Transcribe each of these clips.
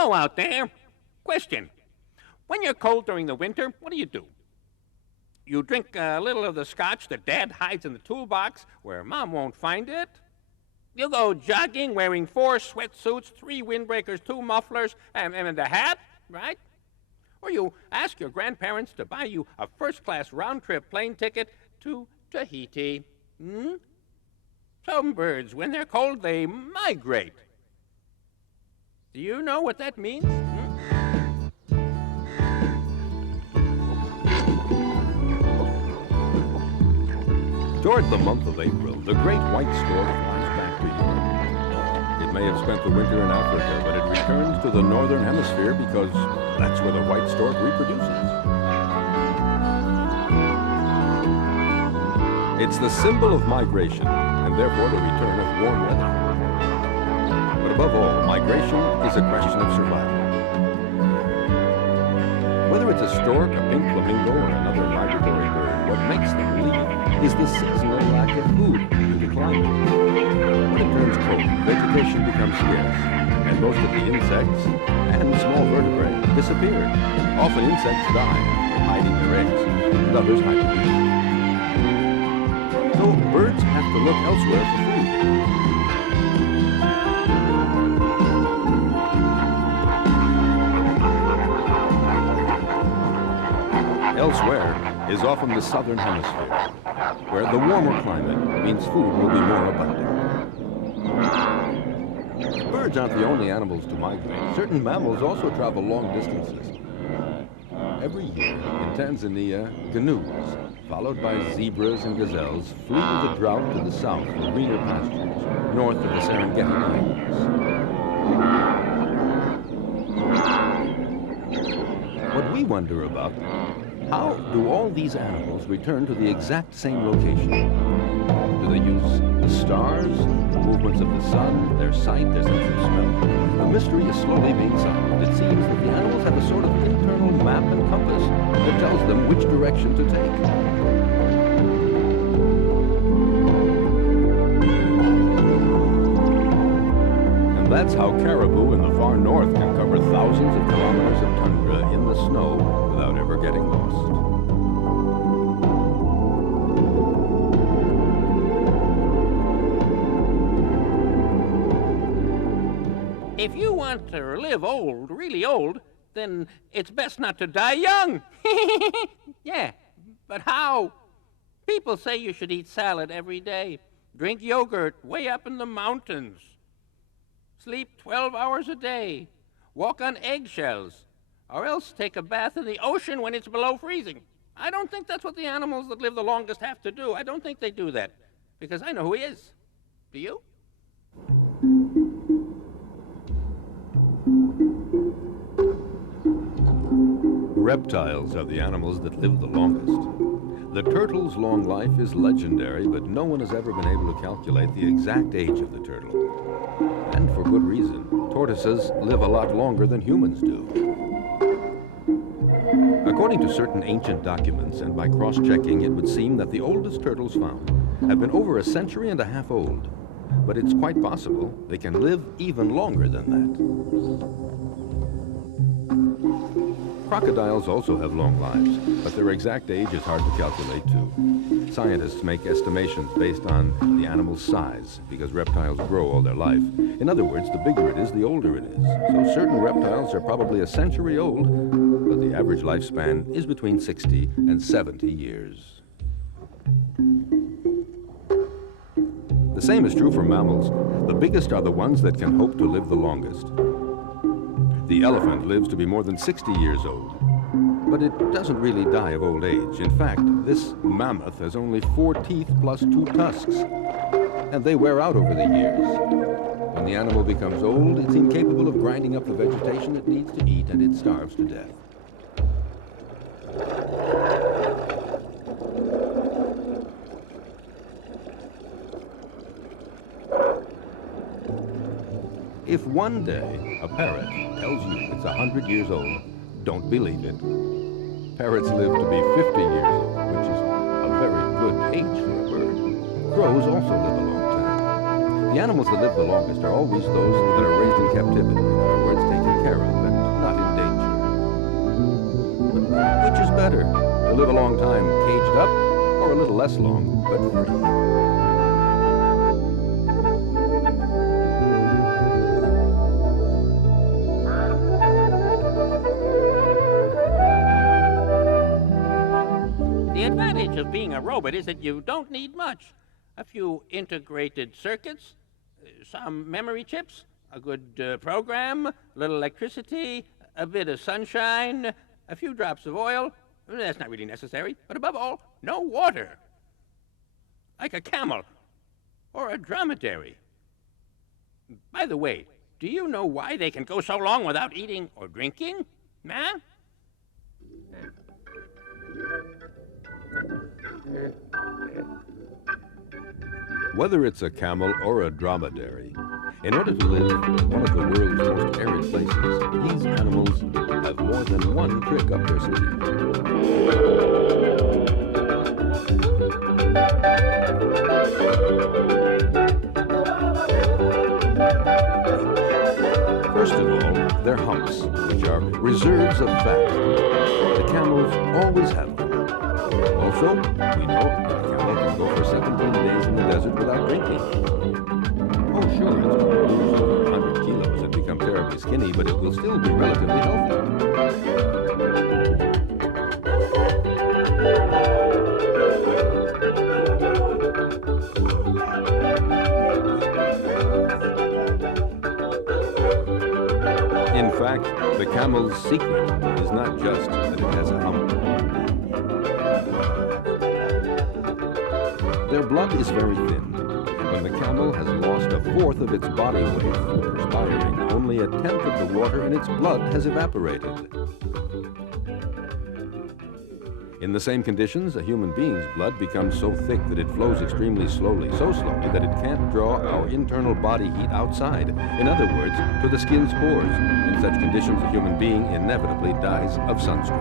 Hello out there. Question. When you're cold during the winter, what do? You drink a little of the scotch that Dad hides in the toolbox where Mom won't find it? You go jogging wearing 4 sweatsuits, 3 windbreakers, 2 mufflers, and a hat, right? Or you ask your grandparents to buy you a first-class round-trip plane ticket to Tahiti. Some birds, when they're cold, they migrate. Do you know what that means? Toward the month of April, the great white stork flies back to Europe. It may have spent the winter in Africa, but it returns to the northern hemisphere because that's where the white stork reproduces. It's the symbol of migration, and therefore the return of warm weather. But above all, migration is a question of survival. Whether it's a stork, a pink flamingo, or another migratory bird, what makes them leave is the seasonal lack of food due to climate. When it turns cold, vegetation becomes scarce, and most of the insects and small vertebrae disappear. Often insects die after hiding their eggs, and others hibernate. So birds have to look elsewhere for food. Elsewhere is often the southern hemisphere, where the warmer climate means food will be more abundant. Birds aren't the only animals to migrate. Certain mammals also travel long distances. Every year in Tanzania, gnu's, followed by zebras and gazelles, flee the drought to the south for greener pastures, north of the Serengeti Mountains. What we wonder about, how do all these animals return to the exact same location? Do they use the stars, the movements of the sun, their sight, their sense of smell? The mystery is slowly being solved. It seems that the animals have a sort of internal map and compass that tells them which direction to take. And that's how caribou in the far north can cover thousands of kilometers of tundra in the snow without ever getting lost. If you want to live old, really old, then it's best not to die young. Yeah, but how? People say you should eat salad every day, drink yogurt way up in the mountains, sleep 12 hours a day, walk on eggshells, or else take a bath in the ocean when it's below freezing. I don't think that's what the animals that live the longest have to do. I don't think they do that, because I know who he is. Do you? Reptiles are the animals that live the longest. The turtle's long life is legendary, but no one has ever been able to calculate the exact age of the turtle. And for good reason. Tortoises live a lot longer than humans do. According to certain ancient documents, and by cross-checking, it would seem that the oldest turtles found have been over 1.5 centuries old. But it's quite possible they can live even longer than that. Crocodiles also have long lives, but their exact age is hard to calculate too. Scientists make estimations based on the animal's size, because reptiles grow all their life. In other words, the bigger it is, the older it is. So certain reptiles are probably 1 century old, but the average lifespan is between 60 and 70 years. The same is true for mammals. The biggest are the ones that can hope to live the longest. The elephant lives to be more than 60 years old, but it doesn't really die of old age. In fact, this mammoth has only 4 teeth plus 2 tusks, and they wear out over the years. When the animal becomes old, it's incapable of grinding up the vegetation it needs to eat, and it starves to death. If one day a parrot tells you it's 100 years old, don't believe it. Parrots live to be 50 years old, which is a very good age for a bird. Crows also live a long time. The animals that live the longest are always those that are raised in captivity, in other words, taken care of. live a long time caged up, or a little less long, but free. The advantage of being a robot is that you don't need much. A few integrated circuits, some memory chips, a good program, a little electricity, a bit of sunshine, a few drops of oil. That's not really necessary, but above all, no water. Like a camel or a dromedary. By the way, do you know why they can go so long without eating or drinking? Huh? Whether it's a camel or a dromedary, in order to live in one of the world's most arid places, these animals have more than one trick up their sleeve. First of all, their humps, which are reserves of fat. The camels always have them. Also, we know that a camel can go for 17 days in the desert without drinking. Oh, sure, it's going to lose over 100 kilos and become terribly skinny, but it will still be relatively healthy. In fact, the camel's secret is not just that it has a hump. Their blood is very thin. When the camel has lost a fourth of its body weight from perspiring, only a tenth of the water in its blood has evaporated. In the same conditions, a human being's blood becomes so thick that it flows extremely slowly, so slowly that it can't draw our internal body heat outside. In other words, to the skin's pores. In such conditions, a human being inevitably dies of sunstroke.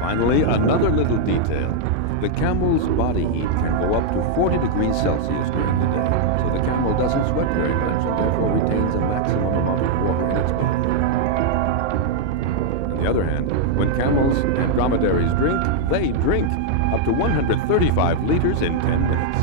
Finally, another little detail. The camel's body heat can go up to 40 degrees Celsius during the day, so the camel doesn't sweat very much and therefore retains a maximum amount of water in its body. On the other hand, when camels and dromedaries drink, they drink up to 135 liters in 10 minutes.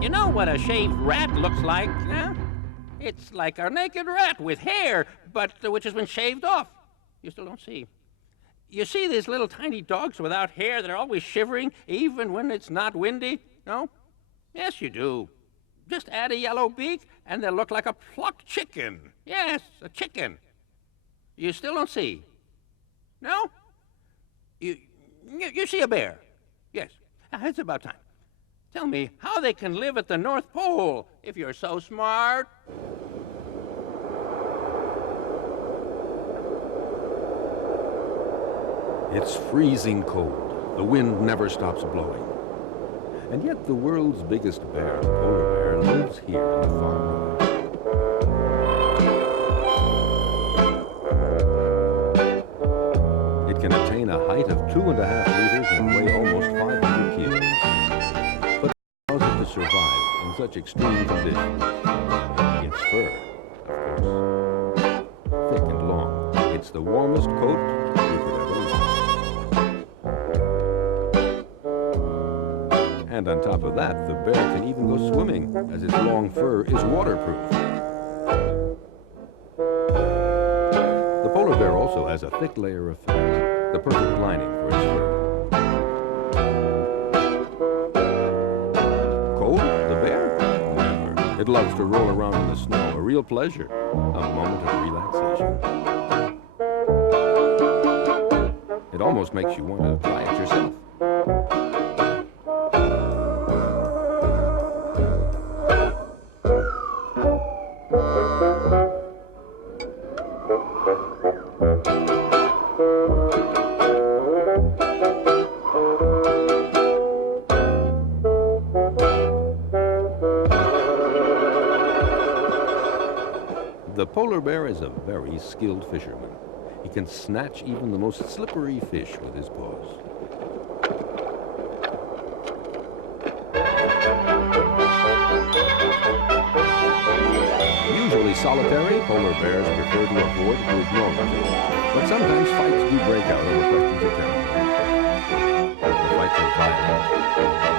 You know what a shaved rat looks like, huh? It's like a naked rat with hair, but which has been shaved off. You still don't see. You see these little tiny dogs without hair that are always shivering, even when it's not windy? No? Yes, you do. Just add a yellow beak, and they'll look like a plucked chicken. Yes, a chicken. You still don't see. No? You see a bear? Yes. It's about time. Tell me how they can live at the North Pole if you're so smart. It's freezing cold. The wind never stops blowing. And yet the world's biggest bear, the polar bear, lives here in the far north. It can attain a height of 2.5 meters and weigh almost 500 kilos. But it allows it to survive in such extreme conditions. Its fur, of course, thick and long. It's the warmest coat you could ever wear. And on top of that, the bear can even go swimming, as its long fur is waterproof. The polar bear also has a thick layer of fat, the perfect lining for its fur. Cold, the bear? Never. It loves to roll around in the snow, a real pleasure, a moment of relaxation. It almost makes you want to try it yourself. The polar bear is a very skilled fisherman. He can snatch even the most slippery fish with his paws. Usually solitary, polar bears prefer to avoid or ignore others, but sometimes fights do break out over questions of territory. The fights are violent.